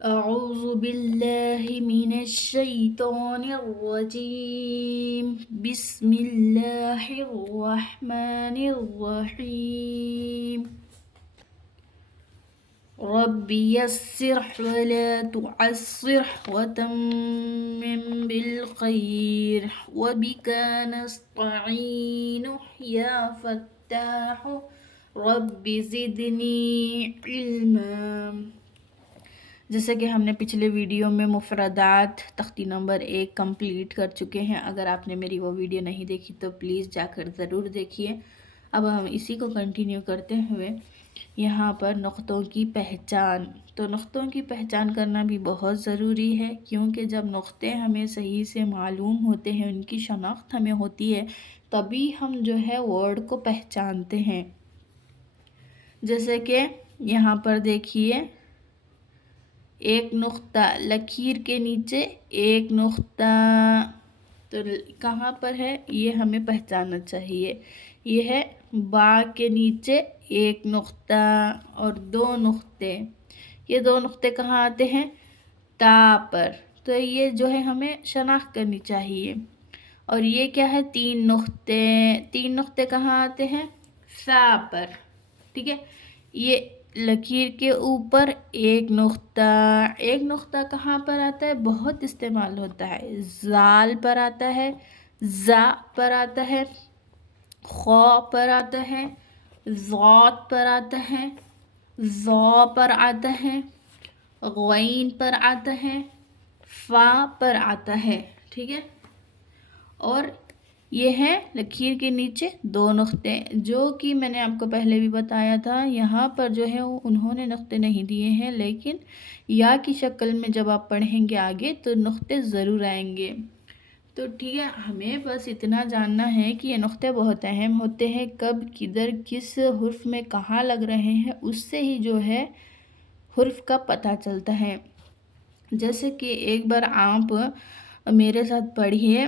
أعوذ بالله من الشيطان الرجيم بسم الله الرحمن الرحيم رب يسر ولا تعسر وتمم بالخير وبك نستعين يا فتاح رب زدني علما. جیسے کہ ہم نے پچھلے ویڈیو میں مفردات تختی نمبر 1 کمپلیٹ کر چکے ہیں. اگر آپ نے میری وہ ویڈیو نہیں دیکھی تو پلیز جا کر ضرور دیکھیے. اب ہم اسی کو کنٹینیو کرتے ہوئے یہاں پر نقطوں کی پہچان. تو نقطوں کی پہچان کرنا بھی بہت ضروری ہے، کیونکہ جب نقطے ہمیں صحیح سے معلوم ہوتے ہیں، ان کی شناخت ہمیں ہوتی ہے، تبھی ہم جو ہے ورڈ کو پہچانتے ہیں. جیسے کہ یہاں پر دیکھیے، ایک نقطہ، لکیر کے نیچے ایک نقطہ، تو کہاں پر ہے یہ ہمیں پہچاننا چاہیے. یہ ہے با کے نیچے ایک نقطہ اور 2 نقطے. یہ 2 نقطے کہاں آتے ہیں؟ تا پر. تو یہ جو ہے ہمیں شناخت کرنی چاہیے. اور یہ کیا ہے؟ 3 نقطے. 3 نقطے کہاں آتے ہیں؟ سا پر. ٹھیک ہے. یہ لکیر کے اوپر ایک نقطہ. ایک نقطہ کہاں پر آتا ہے؟ بہت استعمال ہوتا ہے. زال پر آتا ہے، زا پر آتا ہے، خو پر آتا ہے، ضاد پر آتا ہے، ضا پر آتا ہے، غین پر آتا ہے، فا پر آتا ہے. ٹھیک ہے. اور یہ ہے لکیر کے نیچے 2 نقطے، جو کہ میں نے آپ کو پہلے بھی بتایا تھا. یہاں پر جو ہے انہوں نے نقطے نہیں دیے ہیں، لیکن یا کی شکل میں جب آپ پڑھیں گے آگے تو نقطے ضرور آئیں گے. تو ٹھیک ہے، ہمیں بس اتنا جاننا ہے کہ یہ نقطے بہت اہم ہوتے ہیں. کب، کدھر، کس حرف میں کہاں لگ رہے ہیں، اس سے ہی جو ہے حرف کا پتہ چلتا ہے. جیسے کہ ایک بار آپ میرے ساتھ پڑھیے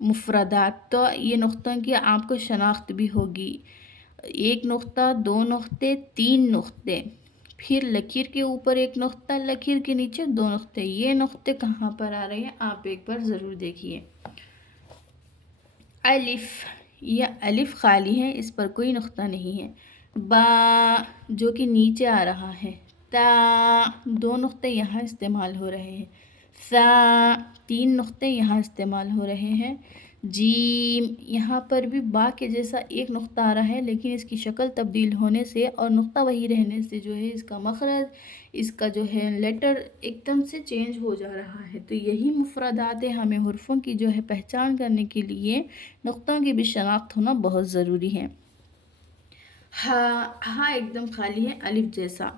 مفردات، تو یہ نقطوں کی آپ کو شناخت بھی ہوگی. 1 نقطہ، 2 نقطے، 3 نقطے، پھر لکیر کے اوپر ایک نقطہ، لکیر کے نیچے 2 نقطے. یہ نقطے کہاں پر آ رہے ہیں آپ ایک بار ضرور دیکھیے. الف، یہ الف خالی ہے، اس پر کوئی نقطہ نہیں ہے. با جو کہ نیچے آ رہا ہے. تا 2 نقطے یہاں استعمال ہو رہے ہیں. سا 3 نقطے یہاں استعمال ہو رہے ہیں. جیم یہاں پر بھی با کے جیسا ایک نقطہ آ رہا ہے، لیکن اس کی شکل تبدیل ہونے سے اور نقطہ وہی رہنے سے جو ہے اس کا مخرج، اس کا جو ہے لیٹر ایک دم سے چینج ہو جا رہا ہے. تو یہی مفردات ہمیں حرفوں کی جو ہے پہچان کرنے کے لیے نقطوں کی بھی شناخت ہونا بہت ضروری ہے. ہاں ایک دم خالی ہے الف جیسا.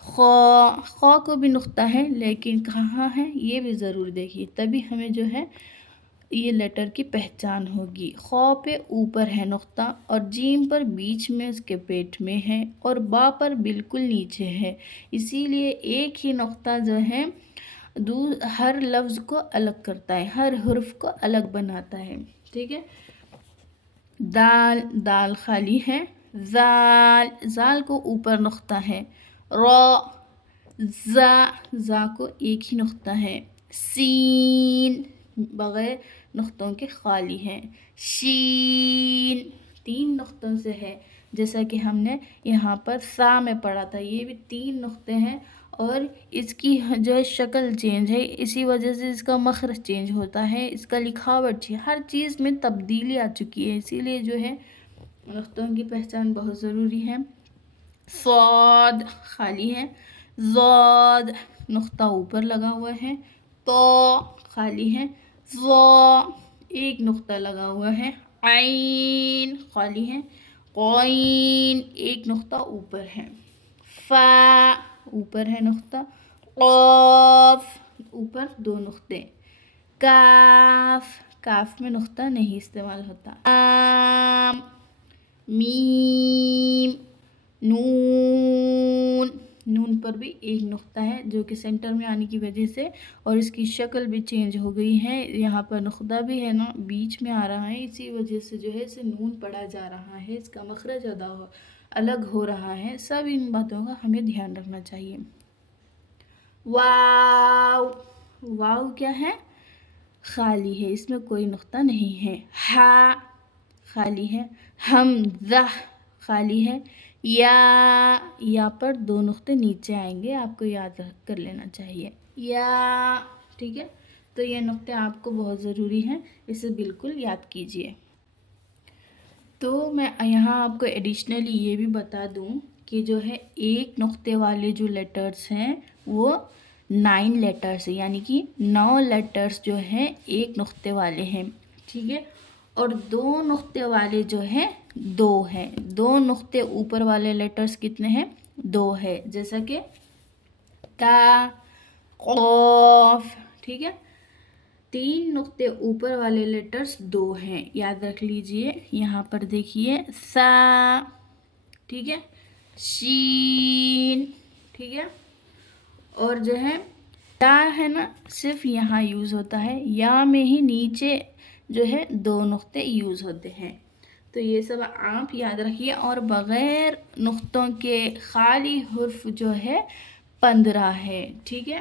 خو کو بھی نقطہ ہے، لیکن کہاں ہے یہ بھی ضرور دیکھیے، تبھی ہمیں جو ہے یہ لیٹر کی پہچان ہوگی. خو پہ اوپر ہے نقطہ، اور جیم پر بیچ میں اس کے پیٹ میں ہے، اور با پر بالکل نیچے ہے. اسی لیے ایک ہی نقطہ جو ہے ہر لفظ کو الگ کرتا ہے، ہر حرف کو الگ بناتا ہے. ٹھیک ہے. دال، دال خالی ہے. زال، زال کو اوپر نقطہ ہے. را، زا، زا کو ایک ہی نقطہ ہے. سین بغیر نقطوں کے خالی ہے. شین 3 نقطوں سے ہے، جیسا کہ ہم نے یہاں پر سا میں پڑھا تھا. یہ بھی 3 نقطے ہیں، اور اس کی جو ہے شکل چینج ہے، اسی وجہ سے اس کا مخرج چینج ہوتا ہے، اس کا لکھاوٹ ہر چیز میں تبدیلی آ چکی ہے. اسی لیے جو ہے نقطوں کی پہچان بہت ضروری ہے. صاد خالی ہے. ضاد نقطہ اوپر لگا ہوا ہے. تو خالی ہے. ظا ایک نقطہ لگا ہوا ہے. عین خالی ہے. قین ایک نقطہ اوپر ہے. فا اوپر ہے نقطہ. قاف اوپر 2 نقطے. کاف، کاف میں نقطہ نہیں استعمال ہوتا. لام، میم، نون، نون پر بھی ایک نقطہ ہے، جو کہ سینٹر میں آنے کی وجہ سے اور اس کی شکل بھی چینج ہو گئی ہے. یہاں پر نقطہ بھی ہے نا، بیچ میں آ رہا ہے، اسی وجہ سے جو ہے اسے نون پڑھا جا رہا ہے، اس کا مخرج الگ ہو رہا ہے. سب ان باتوں کا ہمیں دھیان رکھنا چاہیے. واو, واو کیا ہے؟ خالی ہے, اس میں کوئی نقطہ نہیں ہے. ہا خالی ہے. حمزہ خالی ہے. یا پر 2 نقطے نیچے آئیں گے, آپ کو یاد کر لینا چاہیے. یا, ٹھیک ہے, تو یہ نقطے آپ کو بہت ضروری ہیں, اسے بالکل یاد کیجئے. تو میں یہاں آپ کو ایڈیشنلی یہ بھی بتا دوں کہ جو ہے ایک نقطے والے جو لیٹرز ہیں وہ 9 لیٹرز ہیں, یعنی کہ 9 لیٹرز جو ہیں ایک نقطے والے ہیں, ٹھیک ہے. اور 2 نقطے والے جو ہیں 2 ہیں. 2 نقطے اوپر والے لیٹرز کتنے ہیں؟ 2 ہے, جیسا کہ تا, قاف, ٹھیک ہے. 3 نقطے اوپر والے لیٹرز 2 ہیں, یاد رکھ لیجئے. یہاں پر دیکھیے سا, ٹھیک ہے, شین, ٹھیک ہے. اور جو ہے یا ہے نا, صرف یہاں یوز ہوتا ہے, یا میں ہی نیچے جو ہے 2 نقطے یوز ہوتے ہیں. تو یہ سب آپ یاد رکھیے. اور بغیر نقطوں کے خالی حرف جو ہے 15 ہے, ٹھیک ہے.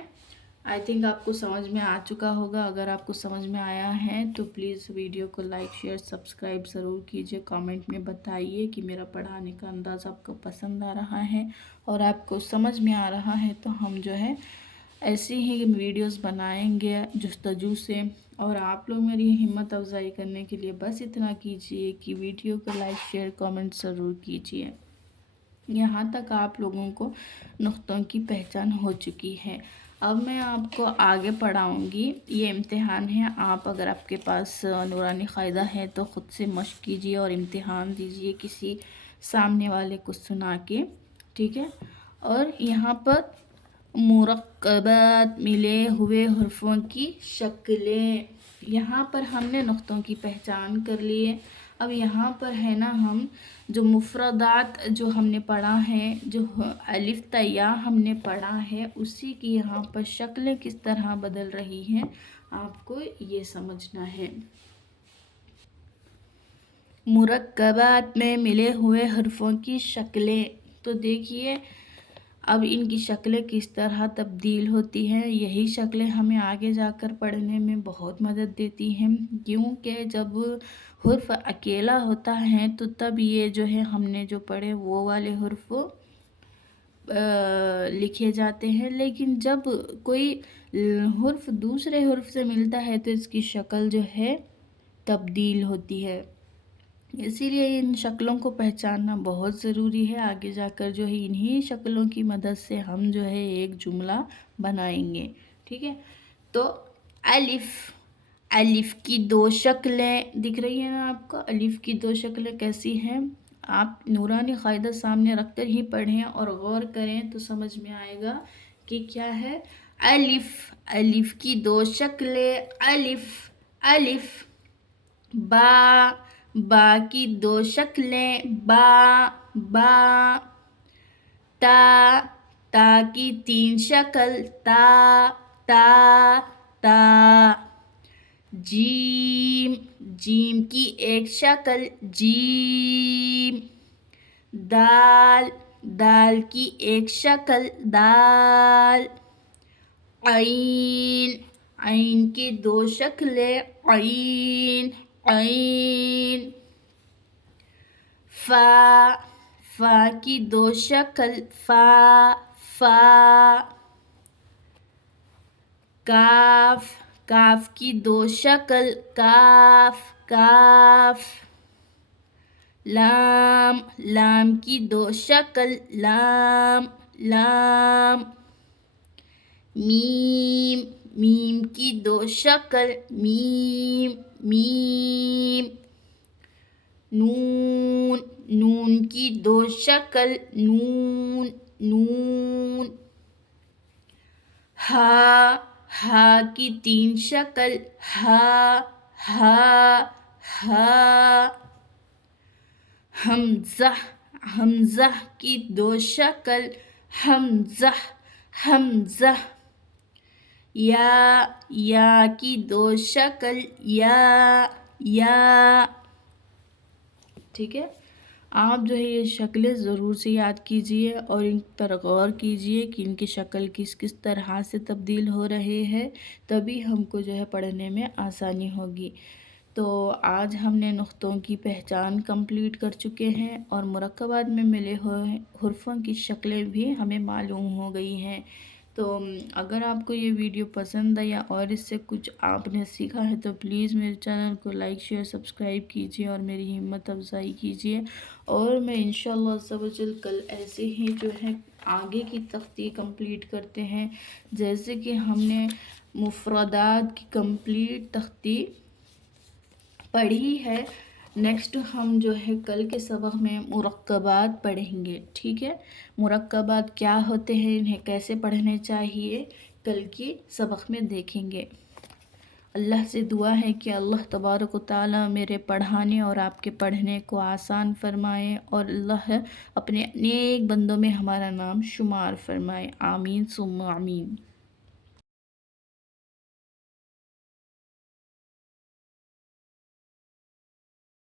آئی تھنک آپ کو سمجھ میں آ چکا ہوگا. اگر آپ کو سمجھ میں آیا ہے تو پلیز ویڈیو کو لائک شیئر سبسکرائب ضرور کیجیے. کامنٹ میں بتائیے کہ میرا پڑھانے کا انداز آپ کو پسند آ رہا ہے اور آپ کو سمجھ میں آ رہا ہے. تو ہم جو ہے ایسی ہی ویڈیوز بنائیں گے جستجو سے. اور آپ لوگ میری ہمت افزائی کرنے کے لیے بس اتنا کیجیے کہ ویڈیو کو لائک شیئر کامنٹ ضرور کیجیے. یہاں تک آپ لوگوں کو نقطوں کی پہچان ہو چکی ہے. اب میں آپ کو آگے پڑھاؤں گی. یہ امتحان ہے, آپ اگر آپ کے پاس نورانی قاعدہ ہے تو خود سے مشق کیجیے اور امتحان دیجیے کسی سامنے والے کو سنا کے, ٹھیک ہے. اور یہاں پر مرکبات ملے ہوئے حرفوں کی شکلیں, یہاں پر ہم نے نقطوں کی پہچان کر لیے. اب یہاں پر ہے نا, ہم جو مفردات جو ہم نے پڑھا ہے, جو الف تا یا ہم نے پڑھا ہے, اسی کی یہاں پر شکلیں کس طرح بدل رہی ہیں آپ کو یہ سمجھنا ہے. مرکبات میں ملے ہوئے حرفوں کی شکلیں, تو دیکھیے اب ان کی شکلیں کس طرح تبدیل ہوتی ہیں. یہی شکلیں ہمیں آگے جا کر پڑھنے میں بہت مدد دیتی ہیں, کیونکہ جب حرف اکیلا ہوتا ہے تو تب یہ جو ہے ہم نے جو پڑھے وہ والے حرف لکھے جاتے ہیں. لیکن جب کوئی حرف دوسرے حرف سے ملتا ہے تو اس کی شکل جو ہے تبدیل ہوتی ہے. اسی لیے ان شکلوں کو پہچاننا بہت ضروری ہے. آگے جا کر جو ہے انہی شکلوں کی مدد سے ہم جو ہے ایک جملہ بنائیں گے, ٹھیک ہے. تو الف کی 2 شکلیں دکھ رہی ہیں نا آپ کو. الف کی 2 شکلیں کیسی ہیں؟ آپ نورانی قاعدہ سامنے رکھ کر ہی پڑھیں اور غور کریں تو سمجھ میں آئے گا کہ کیا ہے. الف کی 2 شکلیں, الف. با کی 2 شکلیں, با. تا کی 3 شکل, تا. جیم کی 1 شکل, جیم. دال کی 1 شکل, دال. عین کی 2 شکلیں, عین. فا کی 2 شکل, فا. کاف کی 2 شکل, کاف. لام کی 2 شکل, لام. میم کی 2 شکل, میم. نون کی 2 شکل, نون. ہا کی 3 شکل, ہا. حمزہ کی 2 شکل, حمزہ. یا کی 2 شکل, یا. ٹھیک ہے. آپ جو ہے یہ شکلیں ضرور سے یاد کیجئے اور ان پر غور کیجئے کہ ان کی شکل کس کس طرح سے تبدیل ہو رہے ہیں، تبھی ہم کو جو ہے پڑھنے میں آسانی ہوگی۔ تو آج ہم نے نقطوں کی پہچان کمپلیٹ کر چکے ہیں اور مرکبات میں ملے ہوئے حرفوں کی شکلیں بھی ہمیں معلوم ہو گئی ہیں۔ تو اگر آپ کو یہ ویڈیو پسند ہے یا اور اس سے کچھ آپ نے سیکھا ہے تو پلیز میرے چینل کو لائک شیئر سبسکرائب کیجئے اور میری ہمت افزائی کیجئے، اور میں انشاءاللہ عز و جل کل ایسے ہی جو ہے آگے کی تختی کمپلیٹ کرتے ہیں، جیسے کہ ہم نے مفردات کی کمپلیٹ تختی پڑھی ہے۔ نیکسٹ ہم جو ہے کل کے سبق میں مرکبات پڑھیں گے، ٹھیک ہے؟ مرکبات کیا ہوتے ہیں، انہیں کیسے پڑھنے چاہیے، کل کی سبق میں دیکھیں گے۔ اللہ سے دعا ہے کہ اللہ تبارک و تعالی میرے پڑھانے اور آپ کے پڑھنے کو آسان فرمائے، اور اللہ اپنے نیک بندوں میں ہمارا نام شمار فرمائے۔ آمین ثم آمین۔